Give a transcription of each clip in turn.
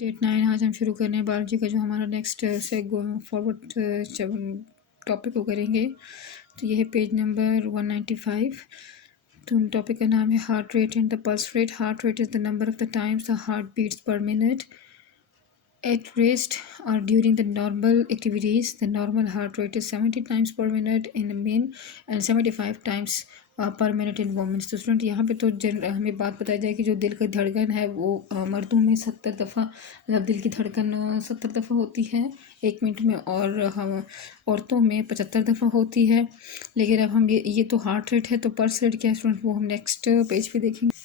8-9 आज हम शुरू कर रहे हैं बायोलॉजी का जो हमारा नेक्स्ट से फॉरवर्ड टॉपिक को करेंगे। तो ये है पेज नंबर 195। तो टॉपिक का नाम है heart rate and the pulse rate. Heart rate is the number of the times the heart beats per minute at rest or during the normal activities. The normal heart rate is 70 times per minute in men and 75 times per minute in women's. तो student यहाँ पे तो हमें बात बताई जाए कि जो दिल की धड़कन है वो मर्दों में 70 दफ़ा, मतलब दिल की धड़कन 70 दफ़ा होती है 1 मिनट में, और हम औरतों में 75 दफ़ा होती है। लेकिन अब हम ये तो हार्ट रेट है, तो पल्स रेट क्या है स्टूडेंट वो हम नेक्स्ट पेज पे देखेंगे।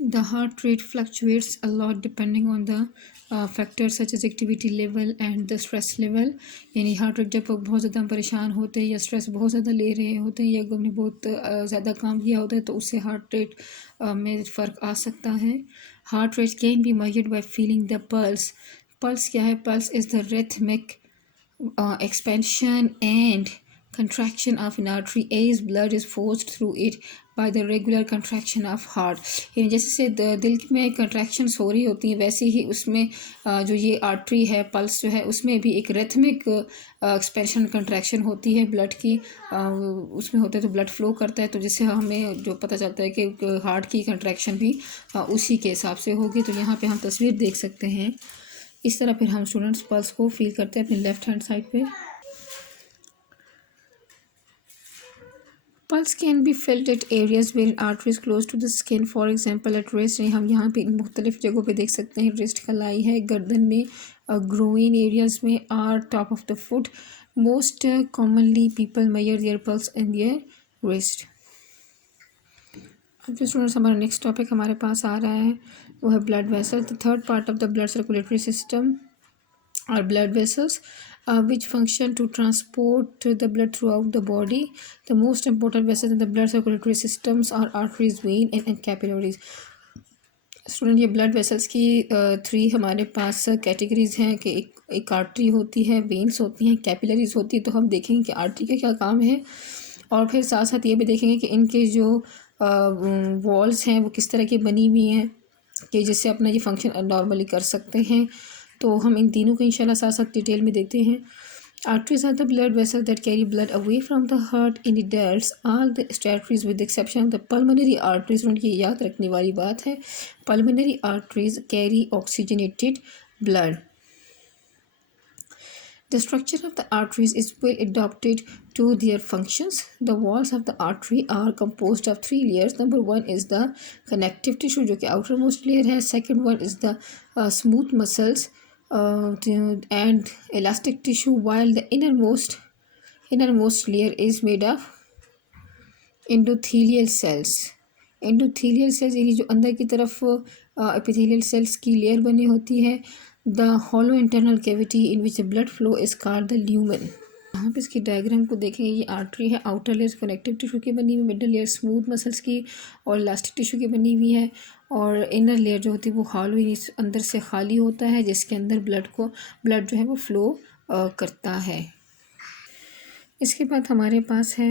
The heart rate fluctuates a lot depending on the factors such as activity level and the stress level। यानी हार्ट रेट जब बहुत ज़्यादा हम परेशान होते हैं या स्ट्रेस बहुत ज़्यादा ले रहे होते हैं या हमने बहुत ज़्यादा काम किया होता है तो उससे हार्ट रेट में फ़र्क आ सकता है। Heart rate can be measured by feeling the pulse. Pulse क्या है? Pulse is the rhythmic expansion and contraction of an artery as blood is forced through it by the regular contraction of heart। यानी जैसे से दिल में contractions हो रही होती हैं वैसे ही उसमें जो ये आर्टरी है पल्स जो है उसमें भी एक रिथमिक एक्सपेंशन कंट्रैक्शन होती है ब्लड की, उसमें होता है तो ब्लड फ्लो करता है, तो जिससे हमें जो पता चलता है कि हार्ट की कंट्रैक्शन भी उसी के हिसाब से होगी। तो यहाँ पे हम तस्वीर देख सकते हैं। इस तरह फिर हम स्टूडेंट्स पल्स को फील करते हैं अपनी लेफ्ट हैंड साइड पे। Pulse can be felt at areas where arteries close to the skin, for example at rest. हम यहाँ पे मुख्तलिफ जगहों पे देख सकते हैं। रेस्ट का लाई है, गर्दन में, ग्रोइन एरियाज में, or top of the foot. Most commonly people measure their pulse in their rest. अब जो स्टूडेंट्स हमारा नेक्स्ट टॉपिक हमारे पास आ रहा है वो है blood vessel. The third part of the blood circulatory system or blood vessels which function to transport the blood throughout the body. The most important vessels in the blood circulatory systems are arteries, vein and capillaries। Student ये blood vessels की 3 हमारे पास categories हैं कि एक artery होती है, veins होती हैं, कैपिलरीज होती है। तो हम देखेंगे कि आर्टरी का क्या काम है और फिर साथ साथ ये भी देखेंगे कि इनके जो वॉल्स हैं वो किस तरह की बनी हुई हैं कि जिससे अपना ये फंक्शन नॉर्मली कर सकते हैं। तो हम इन तीनों को इंशाल्लाह साथ साथ डिटेल में देखते हैं। Arteries are the blood vessels that carry blood away from the heart in adults. All the arteries with the exception of the pulmonary arteries, उनकी याद रखने वाली बात है, pulmonary arteries carry oxygenated blood। The structure of the arteries is well adapted to their functions. The walls of the artery are composed of 3 layers. Number 1 is the connective tissue जो कि outermost layer है. Second one is the smooth muscles and elastic tissue, while the innermost layer is made of endothelial cells। endothelial cells यानी जो अंदर की तरफ epithelial cells की layer बनी होती है। The hollow internal cavity in which the blood flow is called the lumen। यहाँ पे इसकी डायग्राम को देखेंगे। ये आर्टरी है, आउटर लेयर कनेक्टिव टिश्यू की बनी हुई, मिडल लेयर स्मूथ मसल्स की और इलास्टिक टिश्यू की बनी हुई है, और इनर लेयर जो होती है वो हॉलो अंदर से खाली होता है जिसके अंदर ब्लड जो है वो फ्लो करता है। इसके बाद हमारे पास है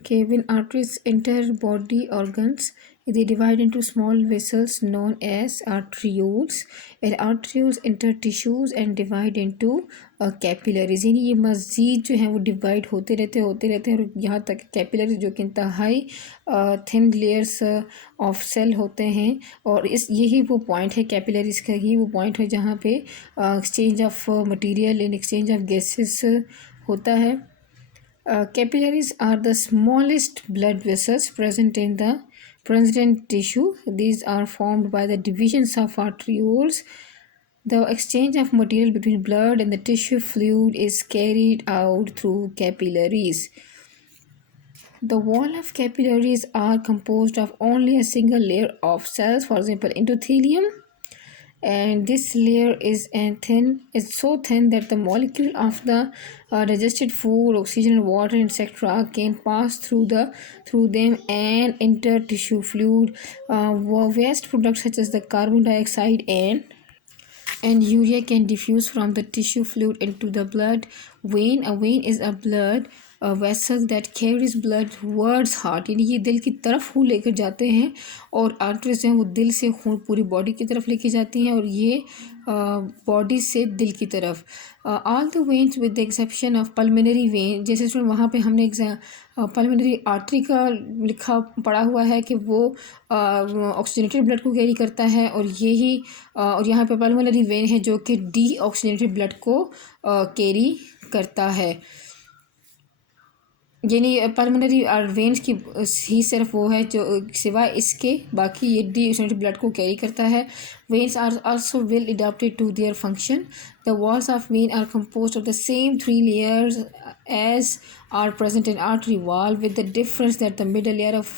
कि when arteries enter body organs they divide into small vessels known as arterioles, and arterioles enter tissues and divide into capillaries। यानी ये मज़ीद जो है वो डिवाइड होते रहते हैं और यहाँ तक कैपिलरीज जो कि इंतहाई थिन लेयर्स ऑफ सेल होते हैं। और यही वो पॉइंट है, कैपिलरीज का ही वो पॉइंट है जहाँ पे exchange of material and exchange of gases होता है। Capillaries are the smallest blood vessels present in tissue. These are formed by the divisions of arterioles. The exchange of material between blood and the tissue fluid is carried out through capillaries. The wall of capillaries are composed of only a single layer of cells, for example endothelium, and this layer is so thin that the molecule of the digested food, oxygen, water, etc. can pass through them and enter tissue fluid. Waste products such as the carbon dioxide and urea can diffuse from the tissue fluid into the blood vein. A vein is a blood vessels that carries blood towards heart, यानी ये दिल की तरफ खून लेकर जाते हैं, और आर्टरीज जो हैं वो दिल से खून पूरी बॉडी की तरफ लेके जाती हैं, और ये बॉडी से दिल की तरफ। All the veins with the exception of pulmonary vein, जैसे स्टूडेंट वहाँ पे हमने पल्मोनरी आर्टरी का लिखा पड़ा हुआ है कि वो ऑक्सीजनेटेड ब्लड को कैरी करता है, और यही और यहाँ पे पल्मोनरी वेन है जो कि डी ऑक्सीजनेटेड ब्लड को कैरी करता है। यानी पल्मोनरी वेन्स की ही सिर्फ वो है जो सिवाय इसके बाकी ये डी ऑक्सीजनेटेड ब्लड को कैरी करता है। Veins are also well adapted to their function. The walls of vein are composed of the same 3 layers as are present in artery wall, with the difference that the middle layer of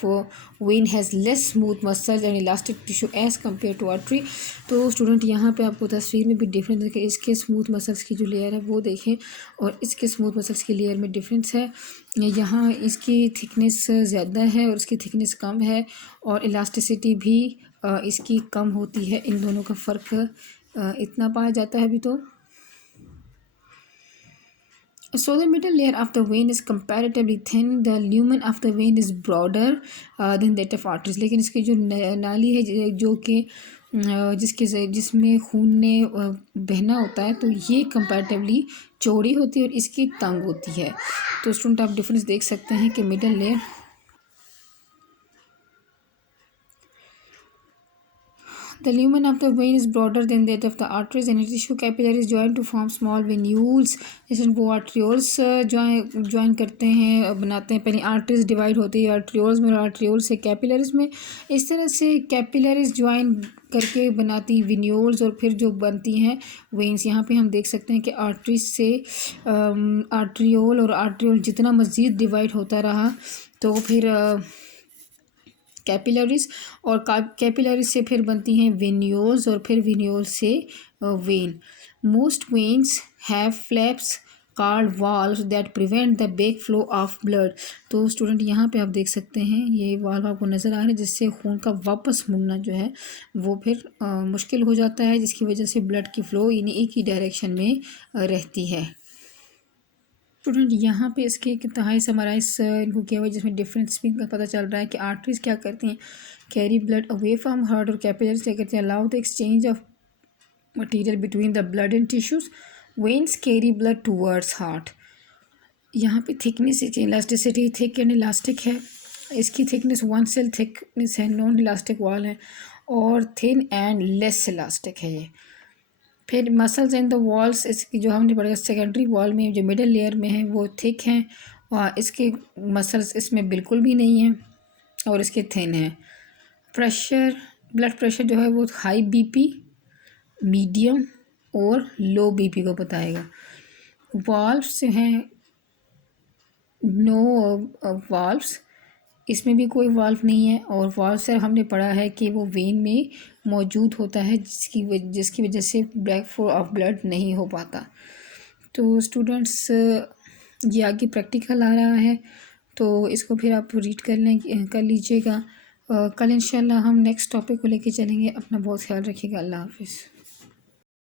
vein has less smooth muscles and elastic tissue as compared to artery। तो student यहाँ पे आपको तस्वीर में भी difference देखें, इसके smooth muscles की जो लेयर है वो देखें, और इसके स्मूथ मसल्स की लेयर में डिफरेंस है। यहाँ इसकी थिकनेस ज़्यादा है और इसकी थिकनेस कम है, और इलास्टिसिटी भी इसकी कम होती है। इन दोनों का फ़र्क इतना पाया जाता है अभी तो। So the middle layer of the vein is comparatively thin. The lumen of the vein is broader than that of arteries। लेकिन इसकी जो नाली है जो कि जिसमें खून ने बहना होता है, तो ये कंपैरेटिवली चौड़ी होती है और इसकी तंग होती है। तो स्टूडेंट आप डिफरेंस देख सकते हैं कि middle layer, the lumen of the vein is broader than that of the arteries, and its tissue capillaries join to form small venules। जैसे वो आर्ट्रियोल्स ज्वाइन करते हैं, बनाते हैं। पहले आर्टरीज डिवाइड होती है आर्ट्रियोल्स में, और आर्ट्रियोल से कैपिलरीज में। इस तरह से कैपिलरीज ज्वाइन करके बनाती वेन्यूल्स, और फिर जो बनती हैं वेन्स। यहाँ पे हम देख सकते हैं कि आर्टरीज से आर्ट्रियोल, और आर्ट्रियोल जितना मज़ीद डिवाइड होता रहा तो फिर कैपिलरीज, और कैपिलरीज से फिर बनती हैं वेन्यूल्स, और फिर वेन्यूल्स से when. Most veins have flaps called valves that prevent the back flow of blood. तो स्टूडेंट यहाँ पे आप देख सकते हैं ये वाल्व आपको नज़र आ रहे हैं, जिससे खून का वापस मुड़ना जो है वो फिर मुश्किल हो जाता है, जिसकी वजह से ब्लड की फ़्लो यानी एक ही डायरेक्शन में रहती है। स्टूडेंट यहाँ पे इसके एक इंतहाई समराइज इनको किया हुआ है, जिसमें डिफरेंस भी पता चल रहा है कि आर्टरीज क्या करती हैं, carry blood away from heart, और कैपिलरीज क्या करते हैं, allow the exchange of material between the blood and tissues. Veins carry blood towards heart. यहाँ पे thickness elasticity thick and elastic है। इसकी थिकनेस 1 सेल थिकनेस है, नॉन इलास्टिक वॉल है, और थिन एंड लेस इलास्टिक है ये। फिर मसल्स इन द वॉल्स, इसकी जो हमने पढ़ा सेकेंडरी वॉल में जो मिडल लेयर में है वो थिक हैं, और इसके मसल्स इसमें बिल्कुल भी नहीं हैं, और इसके थिन हैं। प्रेशर, ब्लड प्रेशर जो है वो हाई बीपी, मीडियम और लो बीपी को बताएगा। वाल्व्स हैं, नो वाल्व्स, इसमें भी कोई वाल्व नहीं है, और वाल्व से हमने पढ़ा है कि वो वेन में मौजूद होता है, जिसकी वजह से ब्लैक फ्लो ऑफ ब्लड नहीं हो पाता। तो स्टूडेंट्स ये आगे प्रैक्टिकल आ रहा है, तो इसको फिर आप रीड कर लीजिएगा। कल इंशाल्लाह हम नेक्स्ट टॉपिक को लेके चलेंगे। अपना बहुत ख्याल रखिएगा। अल्लाह हाफिज़।